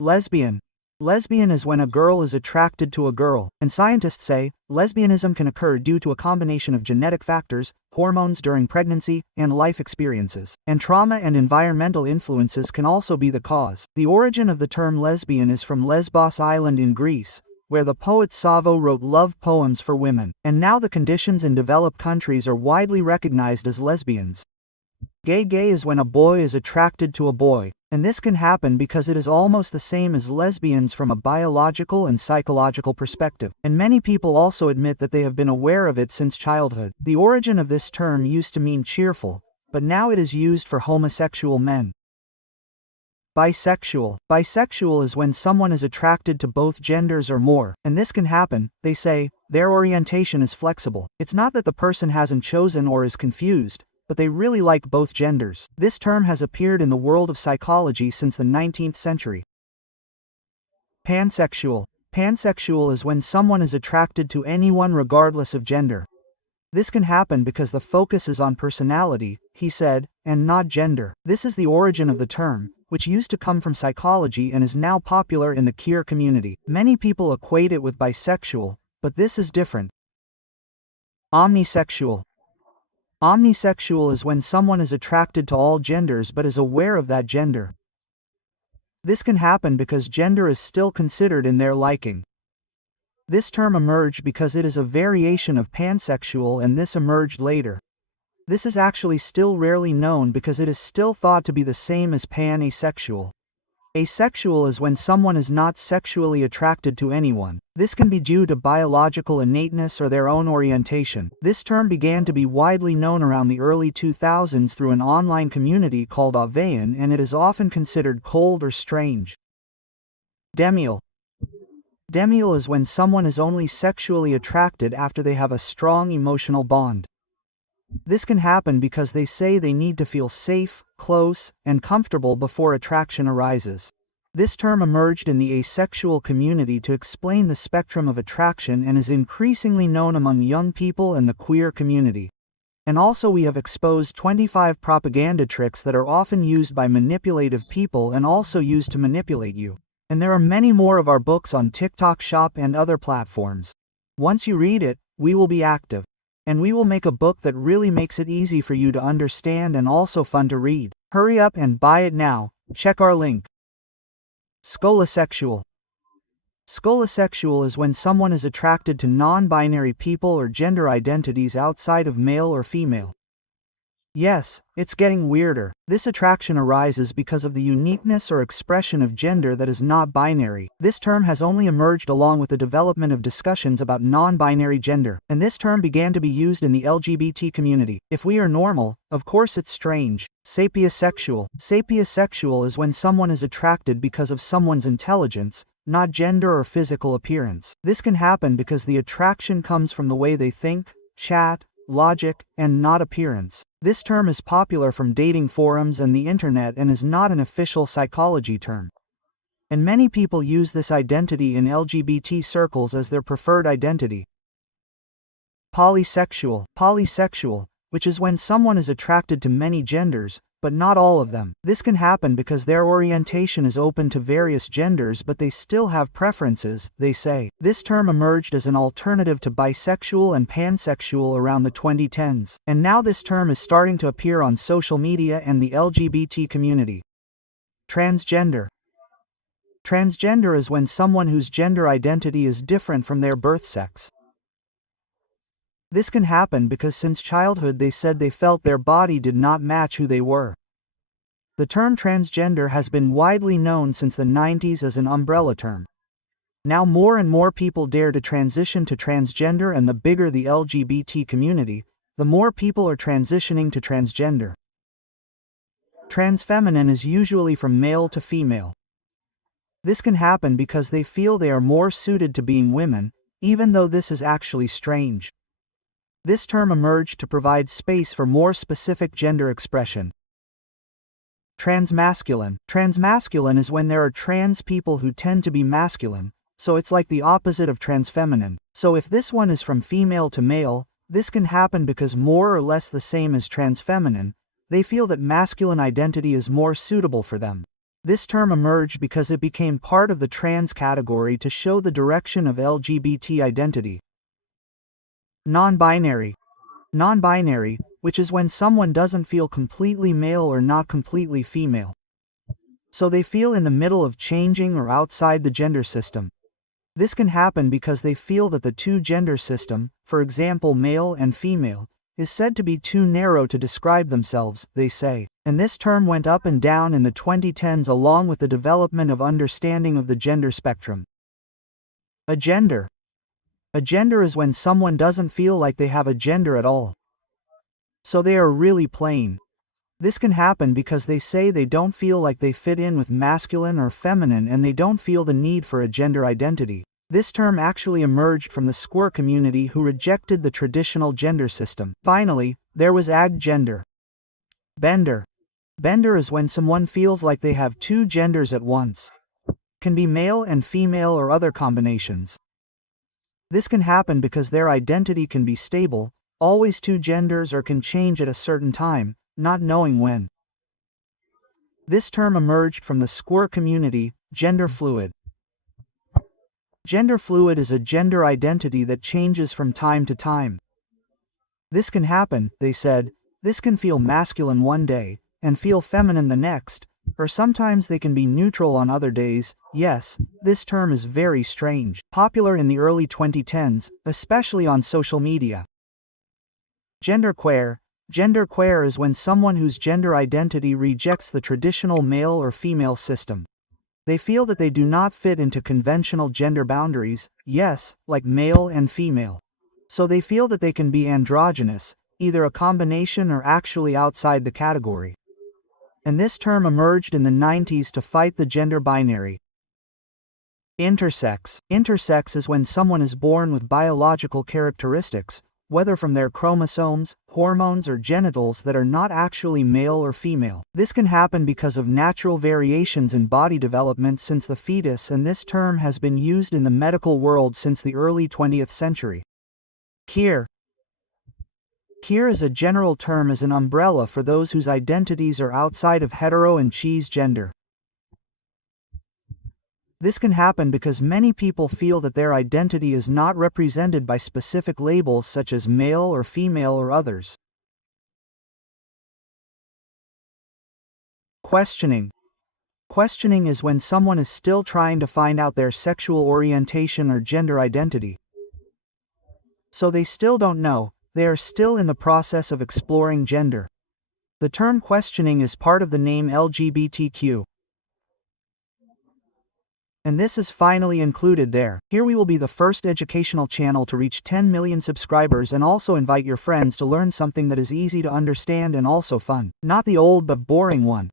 Lesbian. Lesbian is when a girl is attracted to a girl, and scientists say, lesbianism can occur due to a combination of genetic factors, hormones during pregnancy, and life experiences. And trauma and environmental influences can also be the cause. The origin of the term lesbian is from Lesbos Island in Greece, where the poet Savo wrote love poems for women, and now the conditions in developed countries are widely recognized as lesbians. Gay is when a boy is attracted to a boy, and this can happen because it is almost the same as lesbians from a biological and psychological perspective, and many people also admit that they have been aware of it since childhood. The origin of this term used to mean cheerful, but now it is used for homosexual men. Bisexual. Bisexual is when someone is attracted to both genders or more, and this can happen, they say, their orientation is flexible. It's not that the person hasn't chosen or is confused, but they really like both genders. This term has appeared in the world of psychology since the 19th century. Pansexual. Pansexual is when someone is attracted to anyone regardless of gender. This can happen because the focus is on personality, he said, and not gender. This is the origin of the term, which used to come from psychology and is now popular in the queer community. Many people equate it with bisexual, but this is different. Omnisexual. Omnisexual is when someone is attracted to all genders but is aware of that gender. This can happen because gender is still considered in their liking. This term emerged because it is a variation of pansexual, and this emerged later. This is actually still rarely known because it is still thought to be the same as pan-asexual. Asexual is when someone is not sexually attracted to anyone. This can be due to biological innateness or their own orientation. This term began to be widely known around the early 2000s through an online community called Avayan, and it is often considered cold or strange. Demial. Demial is when someone is only sexually attracted after they have a strong emotional bond. This can happen because they say they need to feel safe, close, and comfortable before attraction arises. This term emerged in the asexual community to explain the spectrum of attraction and is increasingly known among young people and the queer community. And also we have exposed 25 propaganda tricks that are often used by manipulative people and also used to manipulate you. And there are many more of our books on TikTok Shop and other platforms. Once you read it, we will be active. And we will make a book that really makes it easy for you to understand and also fun to read. Hurry up and buy it now. Check our link. Scolosexual. Scolosexual is when someone is attracted to non-binary people or gender identities outside of male or female. Yes, it's getting weirder. This attraction arises because of the uniqueness or expression of gender that is not binary. This term has only emerged along with the development of discussions about non-binary gender, and this term began to be used in the LGBT community. If we are normal, of course it's strange. Sapiosexual. Sapiosexual is when someone is attracted because of someone's intelligence, not gender or physical appearance. This can happen because the attraction comes from the way they think, chat, logic, and not appearance. This term is popular from dating forums and the internet and is not an official psychology term. And many people use this identity in LGBT circles as their preferred identity. Polysexual. Polysexual, which is when someone is attracted to many genders, but not all of them. This can happen because their orientation is open to various genders but they still have preferences, they say. This term emerged as an alternative to bisexual and pansexual around the 2010s, and now this term is starting to appear on social media and the LGBT community. Transgender. Transgender is when someone whose gender identity is different from their birth sex. This can happen because since childhood they said they felt their body did not match who they were. The term transgender has been widely known since the 90s as an umbrella term. Now more and more people dare to transition to transgender, and the bigger the LGBT community, the more people are transitioning to transgender. Transfeminine is usually from male to female. This can happen because they feel they are more suited to being women, even though this is actually strange. This term emerged to provide space for more specific gender expression. Transmasculine. Transmasculine is when there are trans people who tend to be masculine, so it's like the opposite of transfeminine. So if this one is from female to male, this can happen because more or less the same as transfeminine, they feel that masculine identity is more suitable for them. This term emerged because it became part of the trans category to show the direction of LGBT identity. Non-binary. Non-binary, which is when someone doesn't feel completely male or not completely female. So they feel in the middle of changing or outside the gender system. This can happen because they feel that the two-gender system, for example male and female, is said to be too narrow to describe themselves, they say. And this term went up and down in the 2010s along with the development of understanding of the gender spectrum. Agender. Agender is when someone doesn't feel like they have a gender at all. So they are really plain. This can happen because they say they don't feel like they fit in with masculine or feminine and they don't feel the need for a gender identity. This term actually emerged from the square community who rejected the traditional gender system. Finally, there was agender. Bender. Bender is when someone feels like they have two genders at once. Can be male and female or other combinations. This can happen because their identity can be stable, always two genders, or can change at a certain time, not knowing when. This term emerged from the square community, gender fluid. Gender fluid is a gender identity that changes from time to time. This can happen, they said, this can feel masculine one day, and feel feminine the next, or sometimes they can be neutral on other days. Yes, this term is very strange. Popular in the early 2010s, especially on social media. Genderqueer. Genderqueer is when someone whose gender identity rejects the traditional male or female system. They feel that they do not fit into conventional gender boundaries, yes, like male and female. So they feel that they can be androgynous, either a combination or actually outside the category. And this term emerged in the 90s to fight the gender binary. Intersex. Intersex is when someone is born with biological characteristics, whether from their chromosomes, hormones, or genitals, that are not actually male or female. This can happen because of natural variations in body development since the fetus, and this term has been used in the medical world since the early 20th century. Queer. Queer is a general term as an umbrella for those whose identities are outside of hetero and cisgender. This can happen because many people feel that their identity is not represented by specific labels such as male or female or others. Questioning. Questioning is when someone is still trying to find out their sexual orientation or gender identity. So they still don't know, they are still in the process of exploring gender. The term questioning is part of the name LGBTQ. And this is finally included there. Here we will be the first educational channel to reach 10 million subscribers, and also invite your friends to learn something that is easy to understand and also fun. Not the old but boring one.